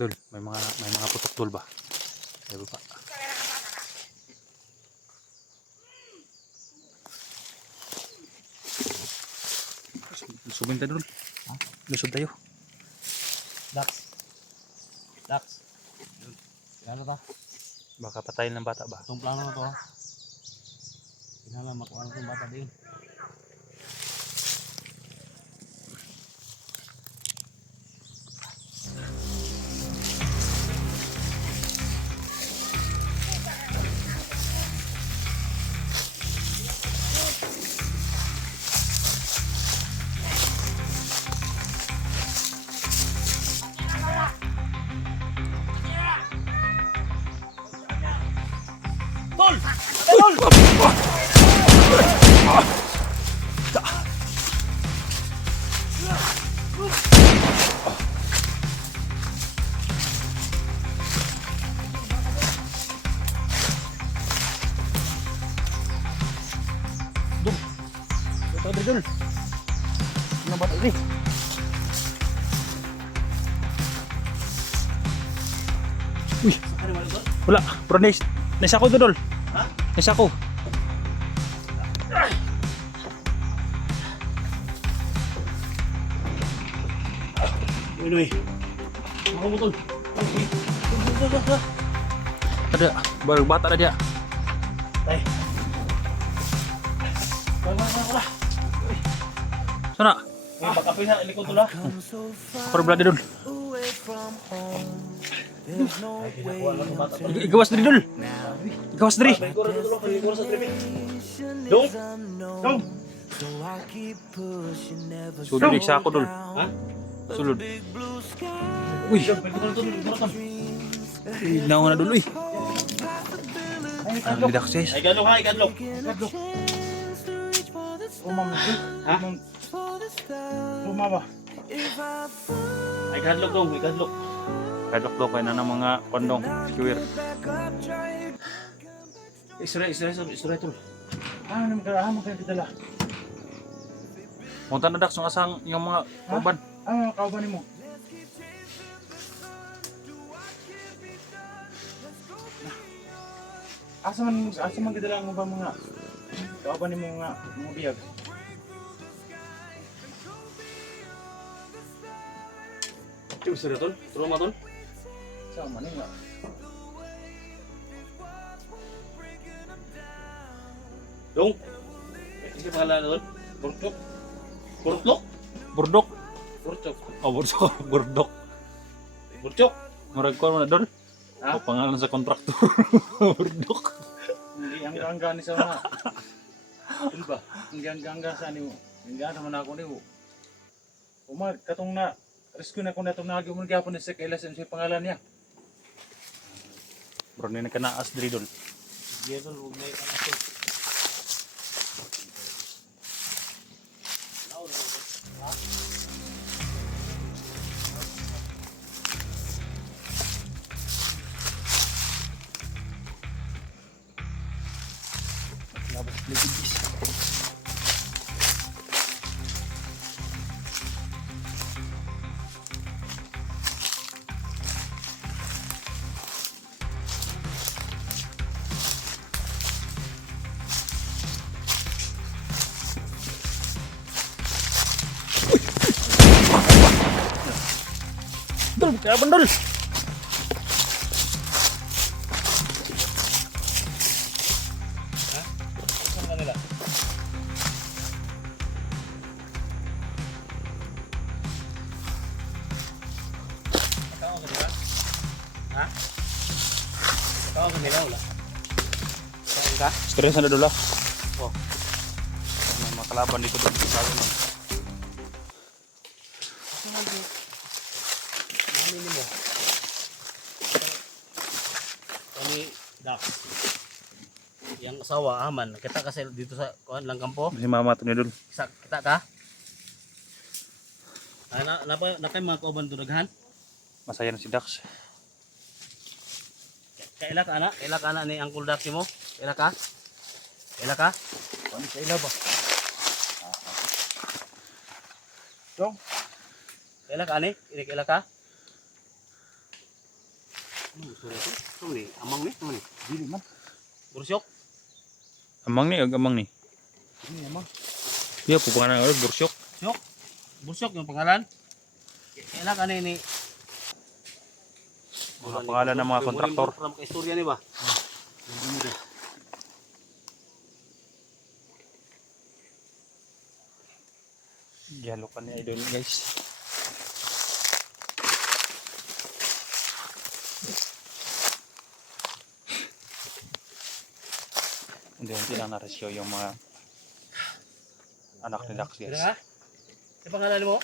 Dul, may mga putok dul ba? Ay ba? Lusubin tayo dul. Ha? Lusub tayo. Dax. Dax. Ano ta? Baka patayin ng bata ba? Itong plano na to ha. Pinala makuha na itong bata din. Tol! Tol! Ito dul. Ano ba ini? Uy, Ano ba ito? wala. Pero nasa ko dul. Ha? Nasa ko. Uy. Ako mo tol. Ada, baru bata na dia. Tay. Wala. Sana, May pagkapoy sa likod tol ha. ako blade dul. Ay, kinakuha lang ng bata tol. Igawas diri dul. Igawas diri. May guro tol. May guro sa tripi. Dong! Dong! Sulod diri sa ako dul. Ha? Sulod. Uy, May guro tol. May guro tol. naong na dul uy. Ang lidak sis. Ay, gadlok ha. Ay, gadlok. Ha? Bumaba. Ay, gadlok dong. May gadlok. Kadlok-dok kay na ng mga kondong skewer. Isra tol. Ano naman kayo dala? Munta na dak sung asang yung mga kauban. Ano kauban mo? Asa man gidala mo ba mga kauban mo mga biyag? Isra tol. Turun mo tol. Sa man nga. Dong. Hindi pangalan tol. Burtok. Burtok? Burdok. Burtok. Oh, burdok. Burdok. Burtok. Murag ko na dol. Ha? O pangalan sa kontraktor. Burdok. Hindi ang gangga ni sa mga. Ano ba? Ang gangga sa ni mo. Ang gangga man ako ni mo. Umar katong na rescue na ko na itong nagyo mo gyapon ni sa kailas sa pangalan niya. Bro, ni nakanaas diri dol. Sige tol. Huwag na ikan tol. Labas ligis. Dol, kaya bandol. Saan ka nila? Tao ka nila? Ha? Tao ka nila wala? Saan ka? Stress na dol ah. Oh. May mga kalaban dito dol. Sabi mo. Ano mo? Kani Dax. Yang asawa aman. Kita kasi dito sa kuan lang kampo. Si mama to ni dol. Kita ka? Ay na kay mga kauban dunaghan. Masaya na si Dax. Kaila ka ana? Kaila ka ana ni Uncle Dax mo? Kaila ka? Kaila ka? Ano sa ila ba? Dong, Kaila ka ani? Kaila ka? Sorry ito. Ano ni? Amang ni? Ano ni? Dili man. Bursyok? Amang ni, amang ni. Ini emang. Iya, pupungan ng bursyok. Syok? Bursyok yung pangalan? Kailan ka ni? Mga pangalan ng mga kontraktor. From istorya ni ba? Yalo ka ni idol guys. Unti-unti lang na-rescue yung mga anak ni Dax Kira guys. ka? Sa pangalan mo?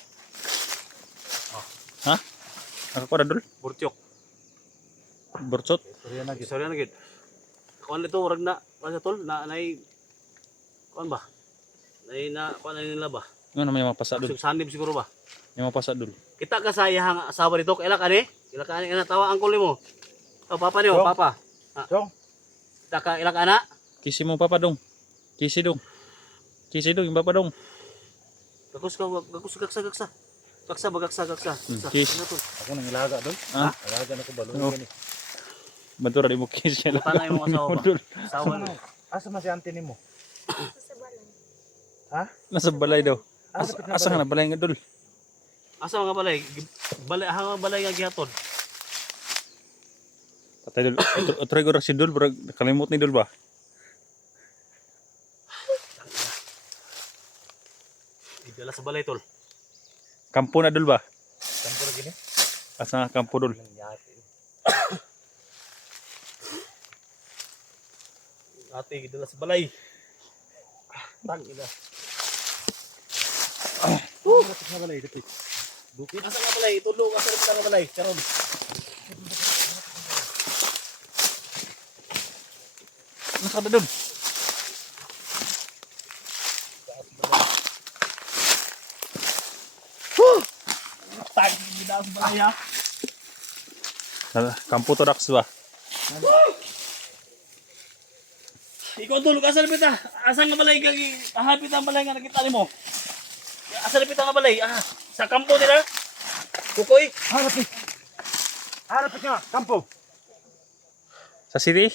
Ha? Nakakuha na dul? Bursyok. Burtsot? Istorya na gid. Istorya na gid. Kuan ito, warag na. Kuan sa tol? Nay... Kuan ba? Kuan na nila ba? Ano naman yung mga pasa dul? Sanib siguro ba? Yung mga pasa dul. Kita ka sa iyang asawa dito. Kailan ka ni? Kailan ka ni? Tawa ang ni mo. Oh, papa niyo, Chong. papa. Chong. Kita ka, ilang ka na? Kisi mo papa dong. Kisi dong. Kisi dong, yung papa dong. Gagsa. Gagsa ba, gagsa. Kiss. Ano to? Ako nang ilaga dol. Ha? Ilaga na ko balon Oo. gani. Bantura di mo kiss siya. Buta na yung mga asawa ba? Dul. Asawa na. Asa man si auntie nimo? Nasa balay daw. Asa pit na Asa nga na balay nga dul? Asa mga balay? Hang balay nga gihatod. Patay dul. Otray ko si dul. Pero nakalimot ni dul ba? Idala sa balay tol. Kampo na dul ba? Kampo na gini. Asa nga kampo dul? Ate, idala sa balay. Tang ina. Dapat na balay dapit. Bukid. Asa nga balay? Itulog. Asa nga balay? Karon. Nakada dul. Tang ina sa balay ha. Kampo to Dax ba? Ikaw tulog. Asa na pita? Asa nga balay? Hapit ang balay nga nakita mo. Asa na pita nga balay? Sa kampo nila? Kukoy? Harapit. Harapit nga kampo. Sa city?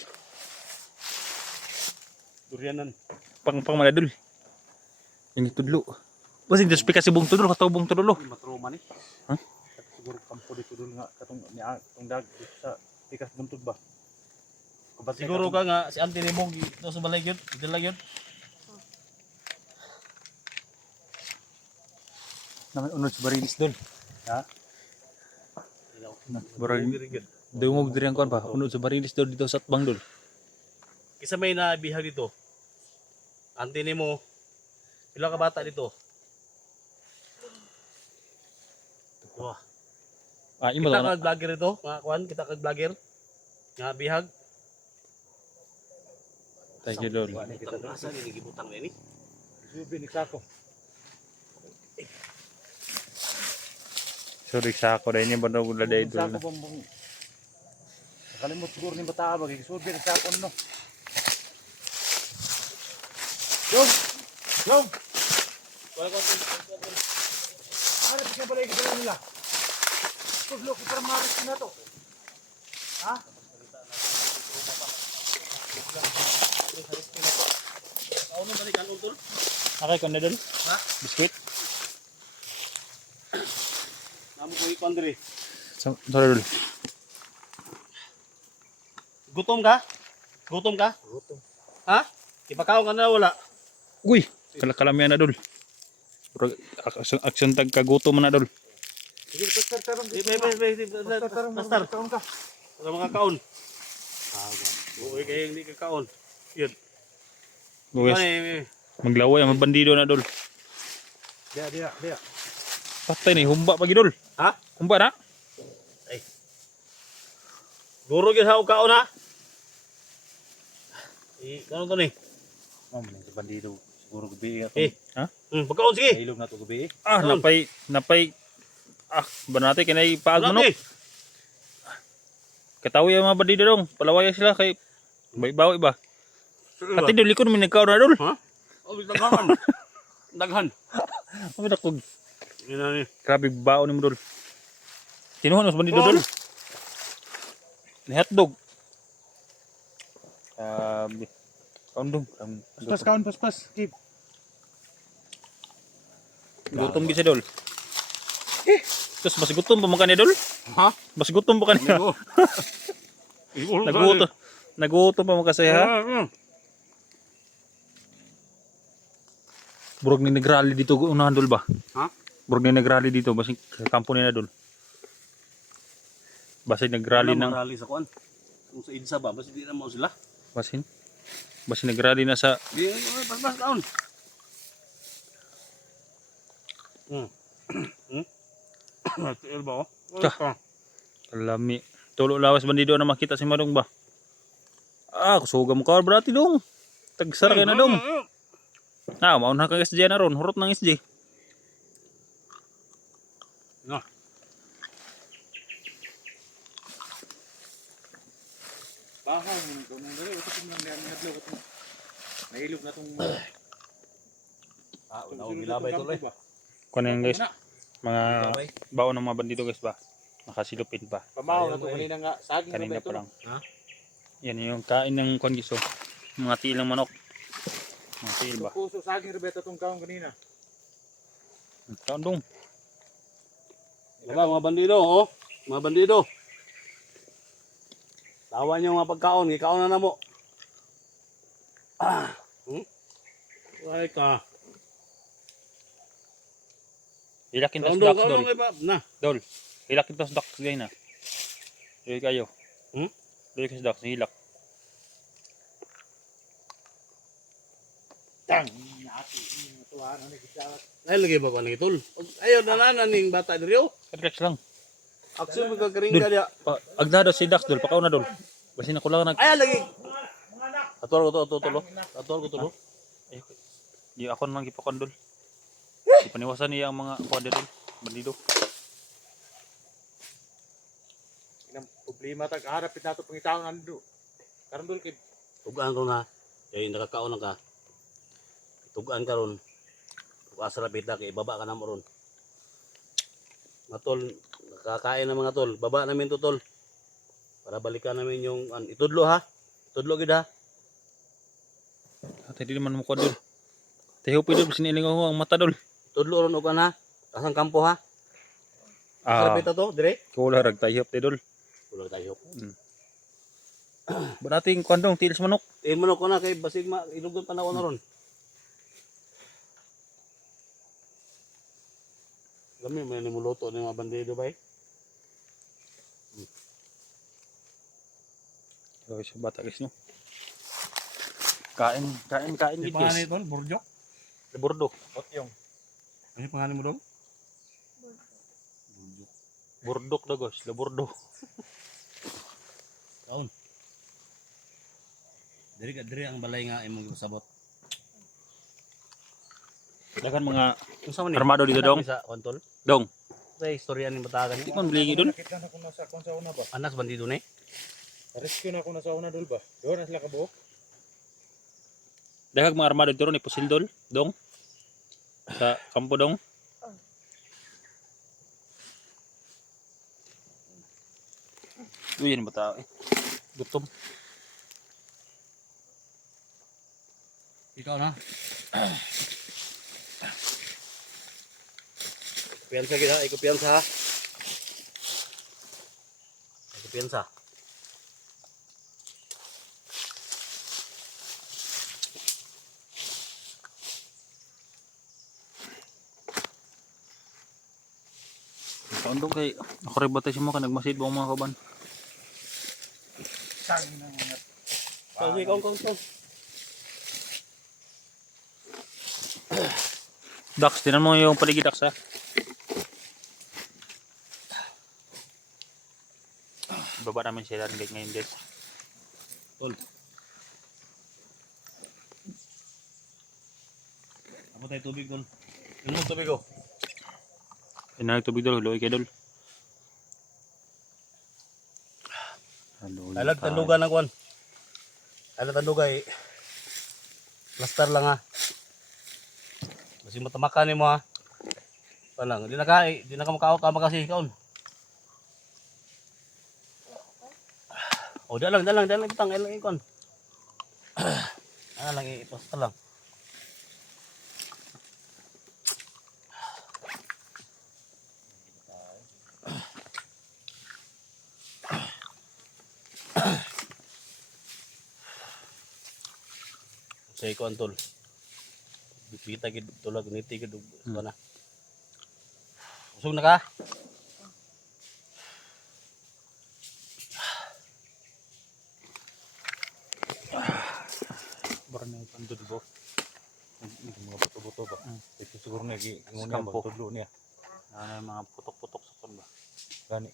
Durianan. Pang maladul. Yung itudlo. Basta hindi speak kasi buong tudlo. Kataw buong tudlo. Matroma ni. Siguro kampo dito dul nga katong dag dito sa tikas buntod ba. Kabatay Siguro ka nga si Auntie ni Mong ito sa balay yun. Idala yun. Naman unod sa barilis dul. Ha? Barang dumog diri ang kon pa. Unod sa barilis dul dito sa Atbang dul. Isa may nabihag dito. Auntie ni mo. Ilang ka bata dito? Wah. Imo Kita na. kag vlogger ito. Mga kuan, kita kag vlogger. Nga bihag. Thank you dul. Gibutang asa ni gibutang ni. Subi ni sako. Sorry sa ako dahil niya ba daw gula dahil dul Sako na. bang nakalimot siguro ni bata ba kay subi ni sako no. Yong. Harapit nga balay gid nila. Tudlo ko para maris na to. Ha? Kauno balik ang utol. Okay, kon na dul. Ha? Biskuit. Namo ko ikon diri. Sorry dul. Gutom ka? Gutom ka? Gutom. Ha? Ipakaon ka na wala. Uy, kalamian na dul. Pero action tag kagutom na dul. Sige, tarong. Pastar. Tarong ka. Para mga kaon. Uy, kaya hindi ka kaon. Yun. Guys, Ay, maglaway ang mga bandido na dul. Dia. Patay ni humba pagi dul. ha? Humba na. Ay. Guro gyud sa kaon ha. Kanon to ni? Ma'am, sa bandido siguro gabi ato. Pagkaon sige. Ilog na to gabi. Napay banate kinay paag Wala, manok. eh. Katawi ang mga bandido dong. Palaway sila kay bawi ba. Pati dul likod mi nagkaon na dul. Ha? Oh, daghan. Daghan. Ami dakog. Ina ni. Grabe baon ni mo dul. Tinuhon mas bandido dul. Ni hotdog. Kaundong. Paspas kaon, paspas. Keep. Gutom gid si Dol. Terus mas gutom pa man kanina Dol? Ha? Mas gutom pa kanina. Nagutom. Nagutom pa man kasi ha. Burog ni nagrally dito unahan Dol ba? Ha? Burog ni nagrally dito basig kampo nila Dol. Basig nagrally ng Rally sa kuan. Kung sa EDSA ba, basta di na mo sila. basin. Basig nagrally na sa Di pas kaon. Tiil ba oh? Tah. Lami. Tulo lawas bandido na makita si Madong ba? Kusuga mo ka brati dong. Tagsara kay na dong. Mauna ka SJ na ron, hurot ng SJ. No. Bahaw mo ko nang dali, utak mo lang yan ngadlaw ko. Nahilog na tong Unang gilabay tuloy. Kuno yan guys, mga Gilabay. baon ng mga bandido guys ba? Nakasilupin pa. pamaw na to kanina nga saging Kanina na pa lang. Ha? Yan yung kain ng kuan giso. Mga tiil ng manok. Mga tiil ba? Puso saging rebeta tong kaon kanina. Kaundong. Wala mga bandido oh. Mga bandido. Tawan yung mga pagkaon, ikaon na mo. Ay ka. Hilakin tas Kaon ducks kaon dol. kay pa. Na. Dol. Hilakin tas ducks gay na. Dili kayo. Hmm? Dili kas ducks hilak. Tang, naati tuwa na kita. Ay lagi ba ko nang itol? Ayaw na ning bata diri oh. Relax lang. Aksyon magkakaring ka dia. Agda daw si ducks dol, pakaw na dol. Basin ako lang nag Ay lagi. Ator ko to tulo. Ator ko tulo. Di ako nang gipakon dol. Di paniwasan niya ang mga kuan dol. Bandido. Inang problema tag harap nato pangitaon ando. Karon dul kid Tugaan ron ha. Kay nakakaon na ka. Tugaan ka ron. Kung asa rapit na kay baba ka na mo ron. Mga tol, nakakain na mga tol. Baba namin to tol. Para balikan namin yung itudlo ha. Itudlo gid ha. Ate di naman mo kuan dol. Tayo pwede siniling ko ang mata dol. Itudlo ron og ha. Asang kampo ha. Asa rapit na to, dire. Kula rag tayo te dol. Wala tayo. Ba nating kuan dong tiil sa manok. Eh mo ko na kay basig ilugon panahon na ron. Lami may nimuluto ni mga bandido bay. Guys, bata guys no. Kain gid guys. tol, burjo. Bordo. otyong. Ano pangalan mo dong? Burdok da guys, la bordo. Kaon. Diri ang balay nga imong sabot. Dagan mga Unsa man ni? armado dito dong. Sa kontol. Dong. Sa istorya ni batagan Di ni. man blingi dol. Nakita na ko na sa kon sa una ba. Anas bandido ni. Rescue na ko na sa una dul ba. Doon na sila kabuok. Dagag mga armado dito ni pusil dol. Dong. Sa kampo dong. Uy, yan ba tao eh. Gutom. Ikaw na. Piyansa gid ha, iko piyansa ha. Iko piyansa. Kaundong kay ako rin batay mo ka nagmasid mo ang mga kaban. Saging na mga. Sige, kong. Dax, tinan mo yung paligid Dax ha. Baba namin sila ngayon guys. Tol. Ako tayo tubig tol. Ano tubig ko? Inang tubig dol, loy kay dol. Alag tandugan ang kwan. Alag tandugay. Plaster lang ha. Kasi matamakan ni mo ha. Palang, di na ka makaon ka makasi kaon. Oh, dalang bitang ilang ikon. Lang ipasta lang. Sa ikon tol. Bita gid tulag niti gid na. Usog na ka? Barang na yung pandod bro. Mga buto-buto ba? Ito siguro na ngunit Scampo. ba tudlo niya. Ano yung mga putok-putok sa kon ba? Gani.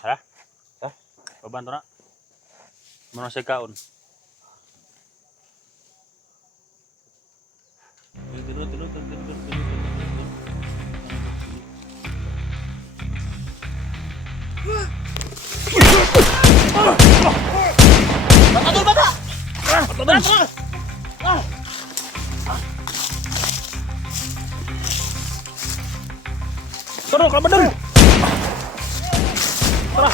Ha? Ha? Babanto na. Mano siya kaon? Tara, kabadal! Tara!